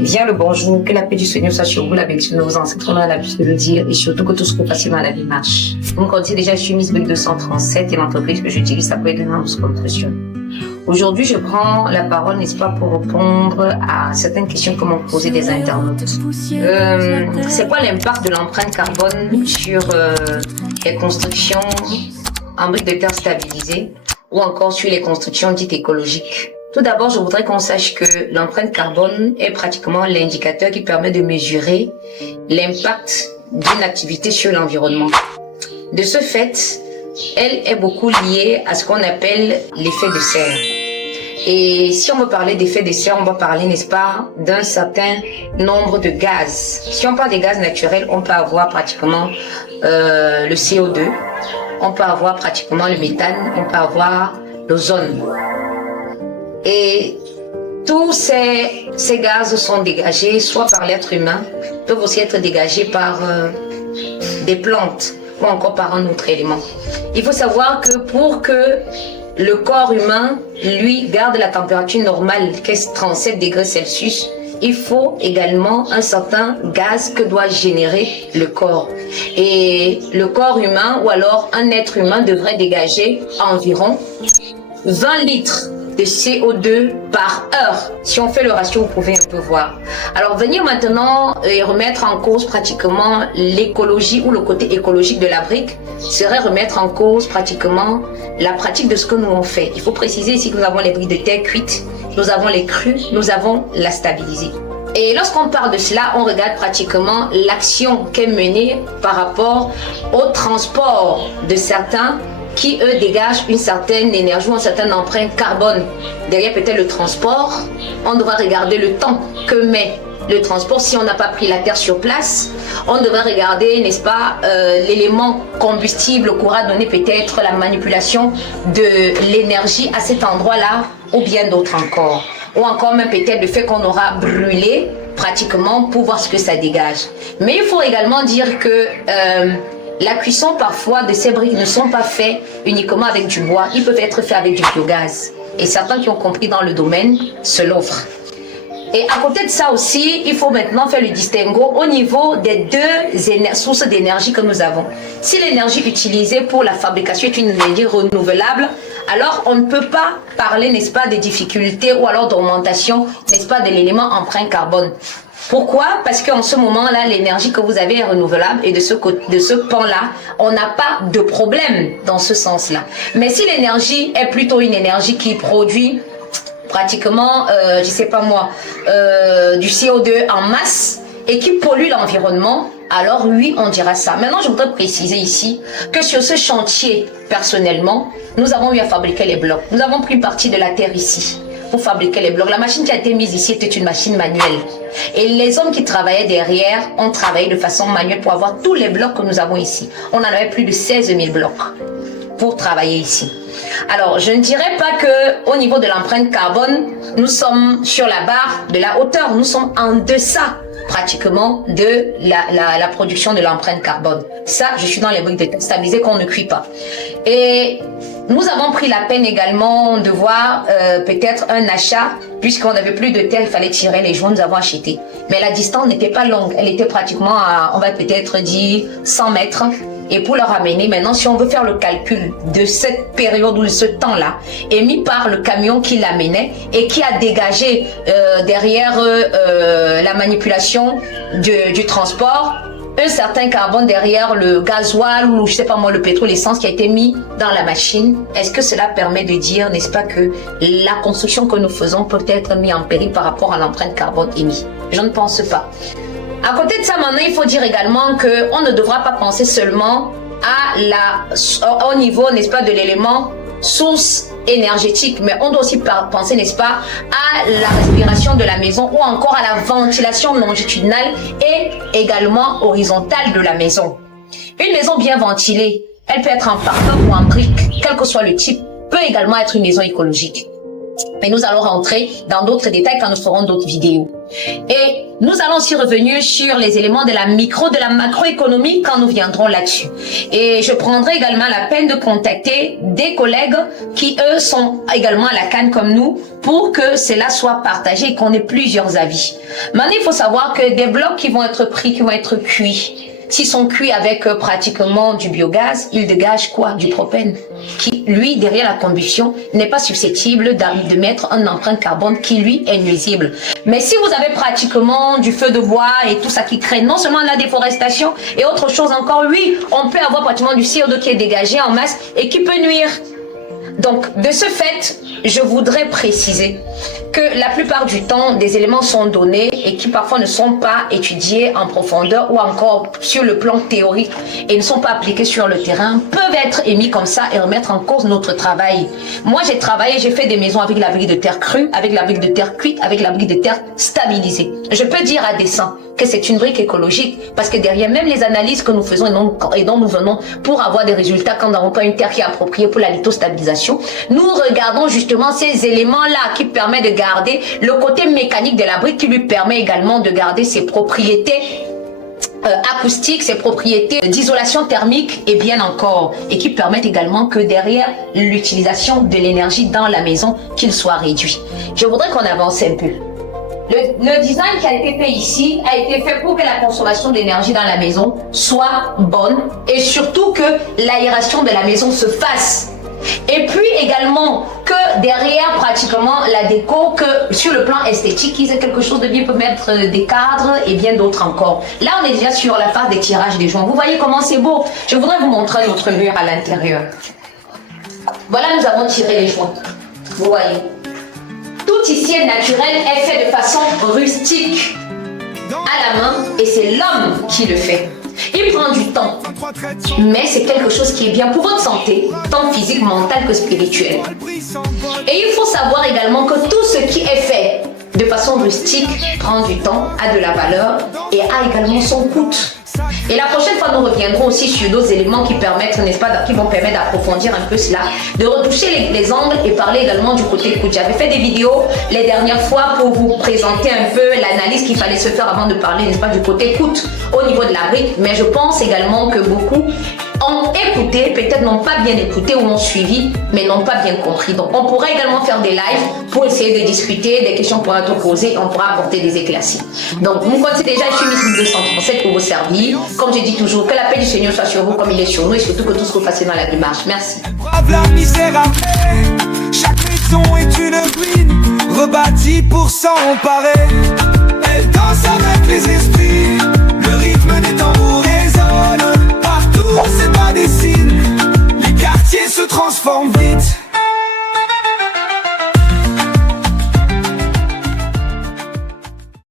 Bien le bonjour, que la paix du Seigneur soit sur vous, la bénédiction de vos ancêtres, on a l'habitude de le dire, et surtout que tout ce que vous passez dans la vie marche. Vous me connaissez déjà, je suis Miss Brick 237 et l'entreprise que je dirige s'appelle de Nance Construction. Aujourd'hui, je prends la parole, n'est-ce pas, pour répondre à certaines questions que m'ont posées des internautes. C'est quoi l'impact de l'empreinte carbone sur les constructions en briques de terre stabilisées ou encore sur les constructions dites écologiques? Tout d'abord, je voudrais qu'on sache que l'empreinte carbone est pratiquement l'indicateur qui permet de mesurer l'impact d'une activité sur l'environnement. De ce fait, elle est beaucoup liée à ce qu'on appelle l'effet de serre. Et si on veut parler d'effet de serre, on va parler, n'est-ce pas, d'un certain nombre de gaz. Si on parle des gaz naturels, on peut avoir pratiquement le CO2, on peut avoir pratiquement le méthane, on peut avoir l'ozone. Et tous ces gaz sont dégagés soit par l'être humain, peuvent aussi être dégagés par des plantes ou encore par un autre élément. Il faut savoir que pour que le corps humain, lui, garde la température normale, qui est 37 degrés Celsius, il faut également un certain gaz que doit générer le corps. Et le corps humain ou alors un être humain devrait dégager environ 20 litres de CO2 par heure. Si on fait le ratio, vous pouvez un peu voir. Alors, venir maintenant et remettre en cause pratiquement l'écologie ou le côté écologique de la brique serait remettre en cause pratiquement la pratique de ce que nous on fait. Il faut préciser ici que nous avons les briques de terre cuites, nous avons les crues, nous avons la stabilisée. Et lorsqu'on parle de cela, on regarde pratiquement l'action qui est menée par rapport au transport de certains qui, eux, dégagent une certaine énergie ou une certaine empreinte carbone. Derrière peut-être le transport, on devra regarder le temps que met le transport. Si on n'a pas pris la terre sur place, on devrait regarder, n'est-ce pas, l'élément combustible qu'aura donné peut-être la manipulation de l'énergie à cet endroit-là ou bien d'autres encore. Ou encore même peut-être le fait qu'on aura brûlé pratiquement pour voir ce que ça dégage. Mais il faut également dire que la cuisson parfois de ces briques ne sont pas faits uniquement avec du bois, ils peuvent être faits avec du biogaz. Et certains qui ont compris dans le domaine se l'offrent. Et à côté de ça aussi, il faut maintenant faire le distinguo au niveau des deux sources d'énergie que nous avons. Si l'énergie utilisée pour la fabrication est une énergie renouvelable, alors on ne peut pas parler, n'est-ce pas, des difficultés ou alors d'augmentation, n'est-ce pas, de l'élément empreinte carbone. Pourquoi? Parce qu'en ce moment-là, l'énergie que vous avez est renouvelable et de ce pan-là, on n'a pas de problème dans ce sens-là. Mais si l'énergie est plutôt une énergie qui produit pratiquement, je sais pas moi, du CO2 en masse et qui pollue l'environnement, alors oui, on dira ça. Maintenant, je voudrais préciser ici que sur ce chantier, personnellement, nous avons eu à fabriquer les blocs. Nous avons pris une partie de la terre ici pour fabriquer les blocs. La machine qui a été mise ici était une machine manuelle. Et les hommes qui travaillaient derrière ont travaillé de façon manuelle pour avoir tous les blocs que nous avons ici. On en avait plus de 16 000 blocs pour travailler ici. Alors, je ne dirais pas que au niveau de l'empreinte carbone, nous sommes sur la barre de la hauteur. Nous sommes en deçà pratiquement de la production de l'empreinte carbone. Ça, je suis dans les briques de terre stabilisées qu'on ne cuit pas. Et nous avons pris la peine également de voir peut-être un achat, puisqu'on n'avait plus de terre, il fallait tirer les joints, nous avons acheté. Mais la distance n'était pas longue, elle était pratiquement à, on va peut-être dire, 100 mètres. Et pour leur amener, maintenant, si on veut faire le calcul de cette période ou de ce temps-là, émis par le camion qui l'amenait et qui a dégagé derrière la manipulation du transport, un certain carbone derrière le gasoil ou je sais pas moi le pétrole, l'essence qui a été mis dans la machine, est-ce que cela permet de dire, n'est-ce pas, que la construction que nous faisons peut être mise en péril par rapport à l'empreinte carbone émise? Je ne pense pas. À côté de ça, maintenant, il faut dire également qu'on ne devra pas penser seulement au niveau, n'est-ce pas, de l'élément source énergétique, mais on doit aussi penser, n'est-ce pas, à la respiration de la maison ou encore à la ventilation longitudinale et également horizontale de la maison. Une maison bien ventilée, elle peut être en parquet ou en brique, quel que soit le type, peut également être une maison écologique. Mais nous allons rentrer dans d'autres détails quand nous ferons d'autres vidéos. Et nous allons aussi revenir sur les éléments de la de la macroéconomie quand nous viendrons là-dessus. Et je prendrai également la peine de contacter des collègues qui, eux, sont également à la canne comme nous pour que cela soit partagé et qu'on ait plusieurs avis. Maintenant, il faut savoir que des blocs qui vont être pris, qui vont être cuits, s'ils sont cuits avec pratiquement du biogaz, ils dégagent quoi? Du propane, qui, lui, derrière la combustion, n'est pas susceptible de mettre une empreinte carbone qui, lui, est nuisible. Mais si vous avez pratiquement du feu de bois et tout ça qui crée non seulement la déforestation et autre chose encore, oui, on peut avoir pratiquement du CO2 qui est dégagé en masse et qui peut nuire. Donc, de ce fait, je voudrais préciser que la plupart du temps, des éléments sont donnés et qui parfois ne sont pas étudiés en profondeur ou encore sur le plan théorique et ne sont pas appliqués sur le terrain, peuvent être émis comme ça et remettre en cause notre travail. Moi, j'ai travaillé, j'ai fait des maisons avec la brique de terre crue, avec la brique de terre cuite, avec la brique de terre stabilisée. Je peux dire à dessein que c'est une brique écologique parce que derrière même les analyses que nous faisons et dont nous venons pour avoir des résultats quand nous n'avons pas une terre qui est appropriée pour la lithostabilisation, nous regardons justement ces éléments-là qui permettent de garder le côté mécanique de la brique qui lui permet également de garder ses propriétés acoustiques, ses propriétés d'isolation thermique et bien encore, et qui permettent également que derrière l'utilisation de l'énergie dans la maison, qu'il soit réduit. Je voudrais qu'on avance un peu. Le design qui a été fait ici a été fait pour que la consommation d'énergie dans la maison soit bonne et surtout que l'aération de la maison se fasse. Et puis également que derrière pratiquement la déco, que sur le plan esthétique, ils aient quelque chose de bien, peut mettre des cadres et bien d'autres encore. Là, on est déjà sur la phase des tirages des joints. Vous voyez comment c'est beau. Je voudrais vous montrer notre mur à l'intérieur. Voilà, nous avons tiré les joints. Vous voyez. Tout ici est naturel, est fait de façon rustique, à la main, et c'est l'homme qui le fait. Il prend du temps, mais c'est quelque chose qui est bien pour votre santé, tant physique, mentale que spirituelle. Et il faut savoir également que tout ce qui est fait de façon rustique prend du temps, a de la valeur et a également son coût. Et la prochaine fois, nous reviendrons aussi sur d'autres éléments qui permettent, n'est-ce pas, qui vont permettre d'approfondir un peu cela, de retoucher les angles et parler également du côté coût. J'avais fait des vidéos les dernières fois pour vous présenter un peu l'analyse qu'il fallait se faire avant de parler, n'est-ce pas, du côté coût au niveau de la brique. Mais je pense également que beaucoup ont écouté, peut-être n'ont pas bien écouté ou ont suivi, mais n'ont pas bien compris. Donc, on pourra également faire des lives pour essayer de discuter, des questions pourraient être posées et on pourra apporter des éclaircies. Donc, vous connaissez déjà, je suis Miss 237 pour vous servir. Comme je dis toujours, que la paix du Seigneur soit sur vous comme il est sur nous et surtout que tout ce que vous fassiez dans la démarche. Merci. Brave la misère après, chaque maison est une ruine, rebâtie pour s'emparer. Elle danse avec les esprits.